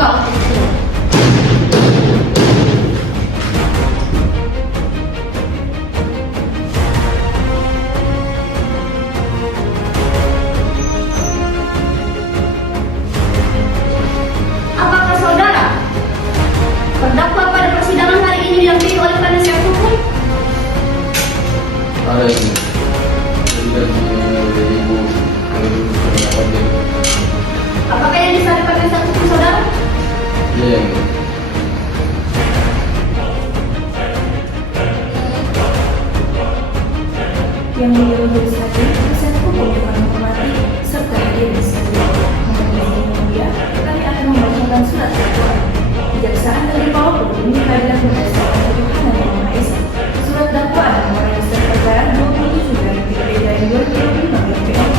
terbuka untuk itu. Apakah saudara terdakwa pada persidangan hari ini didampingi oleh penasihat hukum? Ada ini. Tidak dari ibu. Apakah yang disampaikan penasihat hukum saudara? Iya. Yang mulia majelis hakim, penasihat hukum yang kami hormati serta hadirin sekalian. Yang mulia, kami akan membacakan surat dakwaan. Kejaksaan negeri Palopo ini keadilan berdasarkan ketuhanan yang Maha Esa. Surat dakwaan nomor register perkara 27 dari PPD dari 2025 BPN.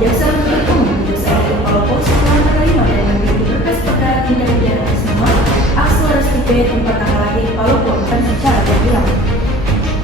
Jaksa penuntut umum Kejaksaan negeri Palopo setelah menerima dan memiliki berkas perkara tindak pidana atas nama Axel Resti P. tempat tanggal lahir Palopo bukan secara terbilang,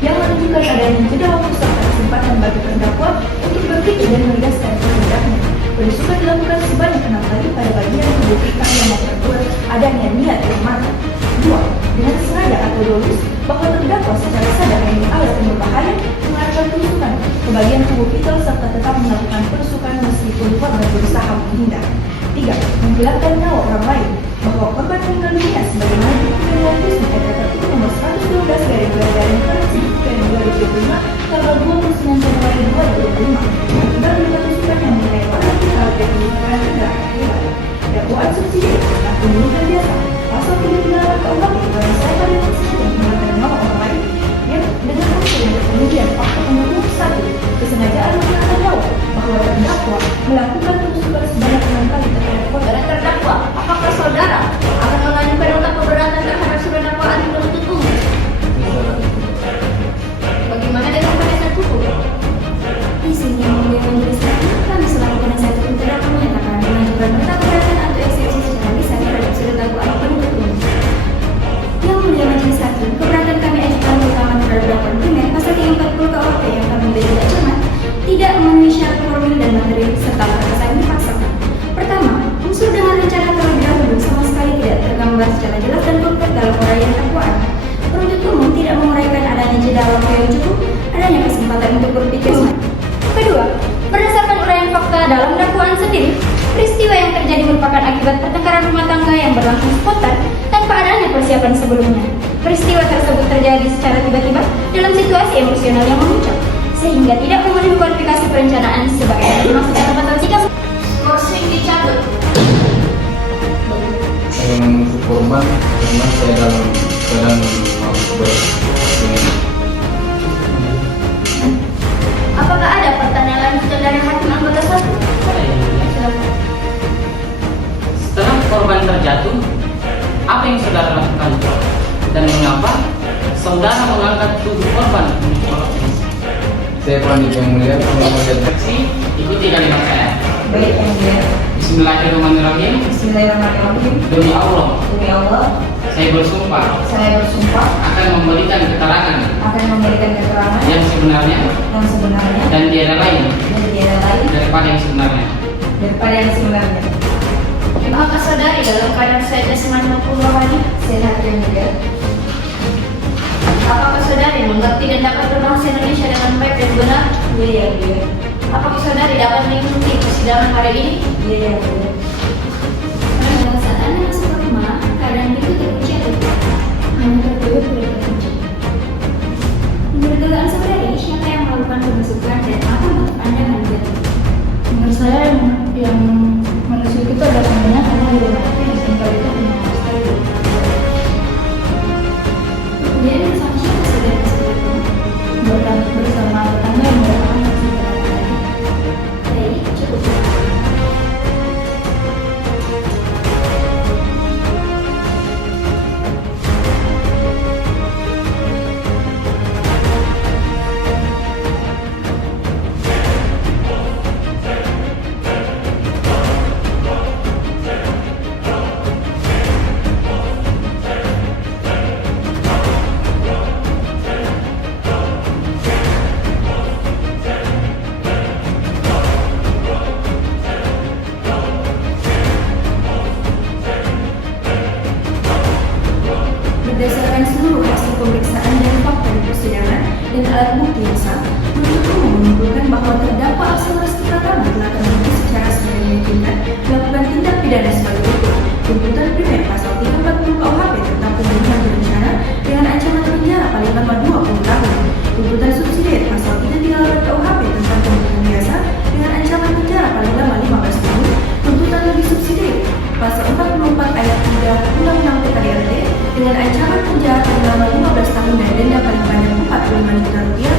yang menunjukkan adanya jeda waktu serta kesempatan bagi terdakwa untuk berpikir dan menegaskan tindaknya. Penusukan dilakukan sebanyak 6 kali pada bagian tubuh kita yang memperkuat adanya niat yang matang. 2. Dengan sengaja atau dolus bahwa terdakwa secara sadar yang alat yang berbahaya mengarahkan penusukan ke bagian tubuh kita serta tetap melakukan penusukan meskipun korban berusaha menghindar. 3. Menghilangkan nyawa orang lain bahwa korban meninggal dunia sebagaimana dikutip dalam Pusat Tertutup nomor 112 garing 2025 tanggal 29 Januari 2025 akibat mendapat tusukan yang mengenai orang kita dan menyebabkan kendaraan hewan. Dakwaan subsidi tentang pembunuhan biasa pasal 38 KUHP barang siapa dengan sengaja menghilangkan nyawa orang lain yang dengan unsur yang kemudian fakta pembunuhan 1. Kesengajaan menghilangkan nyawa bahwa terdakwa melakukan penusukan sebanyak 6 kali terhadap korban. Saudara terdakwa, apakah saudara akan mengajukan nota keberatan terhadap surat dakwaan penuntut umum? Bagaimana dengan penasihat hukum? Izin yang mulia majelis hakim, kami selaku penasihat hukum terdakwa menyatakan mengajukan nota keberatan atau eksepsi secara lisan terhadap surat dakwaan penuntut umum. Yang mulia majelis hakim, keberatan kami ajukan terutama terhadap dakwaan primer pasal 340 KUHP yang kami tidak cermat, tidak memenuhi syarat formil dan materi serta perkataan dipaksakan. Pertama, unsur dengan rencana terlebih dahulu sama sekali tidak tergambar secara jelas dan konkret dalam uraian dakwaan. Penuntut umum tidak menguraikan adanya jeda waktu yang cukup, adanya kesempatan untuk berpikir. Kedua, berdasarkan uraian fakta dalam dakwaan sendiri, peristiwa yang terjadi merupakan akibat pertengkaran rumah tangga yang berlangsung spontan tanpa adanya persiapan sebelumnya. Peristiwa tersebut terjadi secara tiba-tiba dalam situasi emosional yang memuncak, sehingga tidak memenuhi kualifikasi perencanaan sebagai dimaksud dalam pasal 3. Skor dicabut. Untuk korban, memang saya dalam keadaan dengan Apakah ada pertanyaan lanjutan dari hakim anggota 1? Setelah korban terjatuh, apa yang saudara lakukan dan mengapa saudara mengangkat tubuh korban? saya panik yang melihat Saksi, ikuti kalimat saya. Baik yang mulia. Bismillahirrahmanirrahim. Bismillahirrahmanirrahim. Demi Allah, Demi Allah, saya bersumpah saya bersumpah akan memberikan keterangan akan memberikan keterangan yang sebenarnya yang sebenarnya dan tiada lain dan tiada lain daripada yang sebenarnya. daripada yang sebenarnya. Apakah saudari dalam keadaan sehat jasmani maupun rohani? Sehat yang mulia. Apakah saudari mengerti dan dapat berbahasa Indonesia dengan baik dan benar? Iya yang mulia. Apakah saudari dapat mengikuti persidangan hari ini? Iya yang mulia. Pada saat Anda masuk ke rumah, keadaan itu terkunci atau tidak? Hanya tertutup oleh kunci. Menurut dugaan saudari, siapa yang melakukan pemasukan dan apa motif Anda membuat? Menurut saya yang manusia itu adalah sebenarnya karena di rumah itu yang tinggal itu punya master. Kemudian bersama siapa saudari sebelumnya? Bersama tetangga yang merupakan Baik, cukup. dan alat bukti yang sah, penuntut umum menyimpulkan bahwa terdakwa Aksa Resti Pratama telah terbukti secara sendiri memungkinkan melakukan tindak pidana sebagai berikut. Tuntutan primer pasal 340 KUHP tentang pembunuhan berencana dengan ancaman penjara paling lama 20 tahun. Tuntutan subsidiar pasal 338 KUHP tentang pembunuhan biasa dengan ancaman penjara paling lama 15 tahun. Tuntutan lebih subsidiar pasal 44 ayat 3 Undang-Undang PKDRT dengan ancaman penjara paling lama 15 tahun dan denda paling banyak 45 juta rupiah.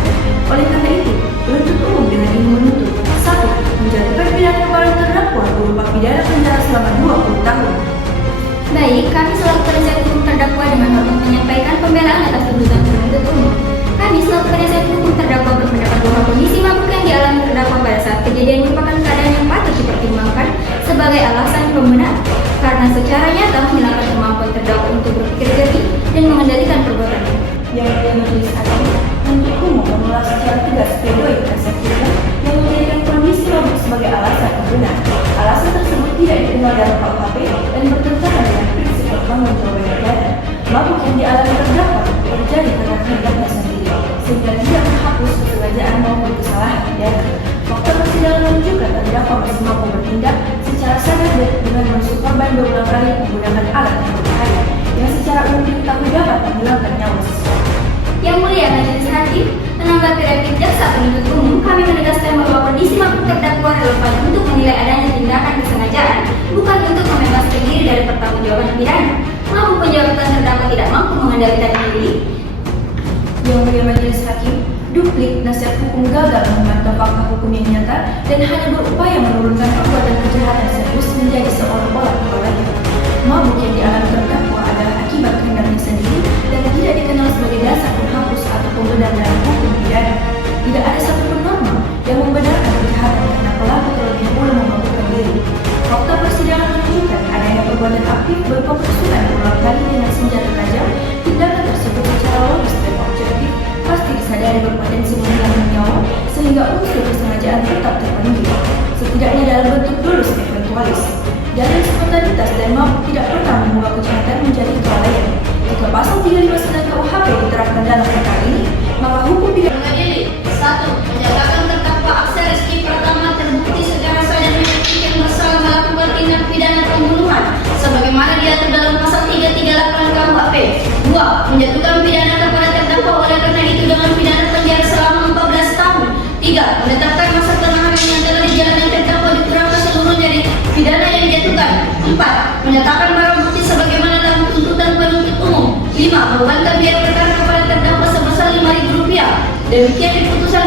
Oleh karena itu, penuntut umum dengan ini menuntut 1. Menjatuhkan pidana kepada terdakwa berupa pidana penjara selama 20 tahun. Baik, kami selaku penasihat hukum terdakwa dengan hormat menyampaikan pembelaan atas tuntutan penuntut umum. Kami selaku penasihat hukum terdakwa berpendapat bahwa kondisi mabuk yang dialami terdakwa pada saat kejadian merupakan keadaan yang patut dipertimbangkan sebagai alasan pembenar, karena secara nyata menghilangkan kemampuan terdakwa untuk berpikir jernih dan mengendalikan perbuatannya. Yang mulia majelis hakim, penuntut umum menolak secara tegas pledoi penasihat hukum yang menjadikan kondisi mabuk sebagai alasan pembenar. Alasan tersebut tidak dikenal dalam KUHP dan bertentangan dengan prinsip pertanggungjawaban negara. Mabuk yang dialami terdakwa terjadi karena kehendaknya sendiri, sehingga tidak menghapus kesengajaan maupun kesalahan pidana. Fakta persidangan menunjukkan terdakwa masih mampu bertindak secara sadar dengan menusuk korban berulang kali menggunakan alat yang berbahaya, yang secara umum diketahui dapat menghilangkan nyawa seseorang. Yang mulia majelis hakim, menanggapi replik jaksa penuntut umum, kami menegaskan bahwa kondisi mabuk terdakwa relevan untuk menilai adanya tindakan kesengajaan, bukan untuk membebaskan diri dari pertanggungjawaban pidana. Mabuk penjabatan terdakwa tidak mampu mengendalikan diri. Yang mulia majelis hakim, duplik nasihat hukum gagal membantah fakta hukum yang nyata dan hanya berupaya menurunkan perbuatan kejahatan serius menjadi seolah-olah kelalaian. Mabuk yang dialami terdakwa adalah akibat kehendaknya sendiri dan tidak dikenal sebagai dasar penghapus atau pembenar dalam hukum pidana. Tidak ada satupun norma yang membenarkan kejahatan karena pelaku terlebih dahulu memabukkan diri. Fakta persidangan menunjukkan adanya perbuatan aktif berupa perusuhan berulang kali dengan senjata tajam. Tindakan tersebut secara logis dan objektif pasti disadari berpotensi menghilangkan nyawa sehingga unsur kesengajaan tetap terpenuhi, setidaknya dalam bentuk dolus eventualis. Dalil spontanitas dan mabuk tidak pernah mengubah kejahatan menjadi kelalaian. Jika pasal 359 KUHP diterapkan dalam perkara ini, maka hukum pidana Mengadili 1. Menyatakan terdakwa Aksa Resti Pratama terbukti secara sah dan meyakinkan bersalah melakukan tindak pidana pembunuhan sebagaimana diatur dalam pasal 338 KUHP. 2. Menjatuhkan pidana kepada terdakwa oleh karena itu dengan pidana penjara selama 14 tahun. 3. Menetapkan masa penahanan yang telah dijalani terdakwa dikurangkan seluruhnya dari pidana yang dijatuhkan. 4. Menyatakan barang bukti sebagaimana dalam tuntutan penuntut umum. 5. Membebankan biaya perkara kepada terdakwa sebesar Rp5.000. Demikian diputuskan